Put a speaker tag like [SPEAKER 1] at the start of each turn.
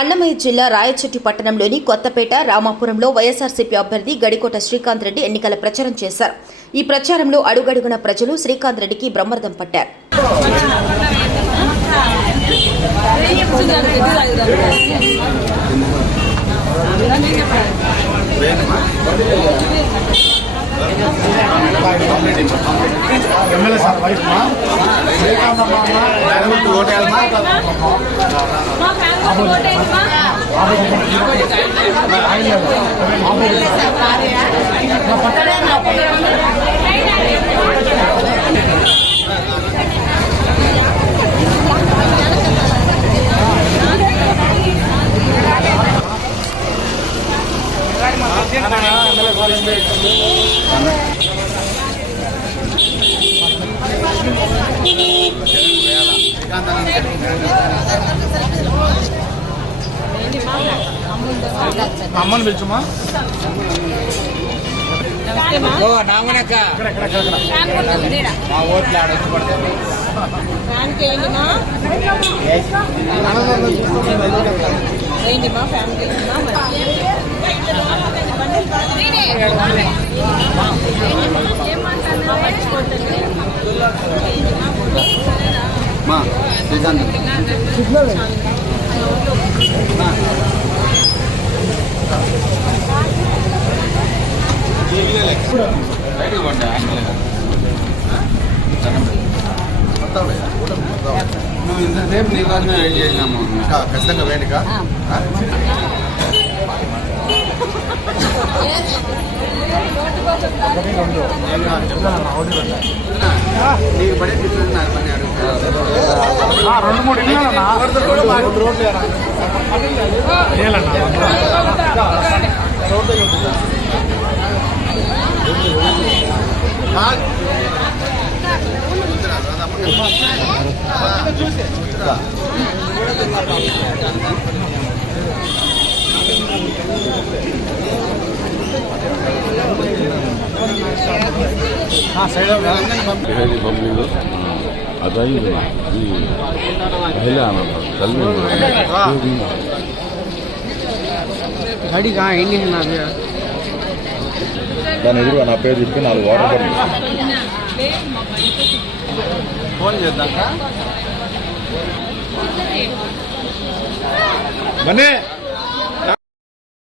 [SPEAKER 1] అన్నమయ్య జిల్లా రాయచోటి పట్టణంలోని కొత్తపేట రామాపురంలో వైఎస్ఆర్సీపీ అభ్యర్థి గడికోట శ్రీకాంత్ రెడ్డి ఎన్నికల ప్రచారం చేశారు. ఈ ప్రచారంలో అడుగడుగున ప్రజలు శ్రీకాంత్ రెడ్డికి బ్రహ్మరథం పట్టారు.
[SPEAKER 2] ఎమ్మెల్యే సార్ వైఫ్ మా? శ్రీకాంతమ్మ అమ్మని పిలుచుమా?
[SPEAKER 3] ఓ నామనక్క. మా ఓట్లు ఆడొచ్చి
[SPEAKER 4] ఫ్యాన్కి
[SPEAKER 3] మా? శ్రీకాంత్. నువ్వు ఇంతసేపు నీ కోసం వెయిట్ చేసినాము
[SPEAKER 2] ఇంకా ఖచ్చితంగా వేణిక
[SPEAKER 3] నీకు పడే డిఫరెన్స్ నాకు పని అడుగుతా
[SPEAKER 2] రెండు మూడు ఇల్లు అన్న. రెండు రోడ్లు हाँ सही
[SPEAKER 5] है पंपनी अदाई ಈ ಮಹಿಳಾ ಕಲ್ವಿ
[SPEAKER 3] గడిగా ఎన్ని నాది
[SPEAKER 2] దాని ఎదురుగా నా పేరు చెప్పి నాలుగు వాటర్
[SPEAKER 3] ఫోన్ చేద్దాం
[SPEAKER 2] బన్నీ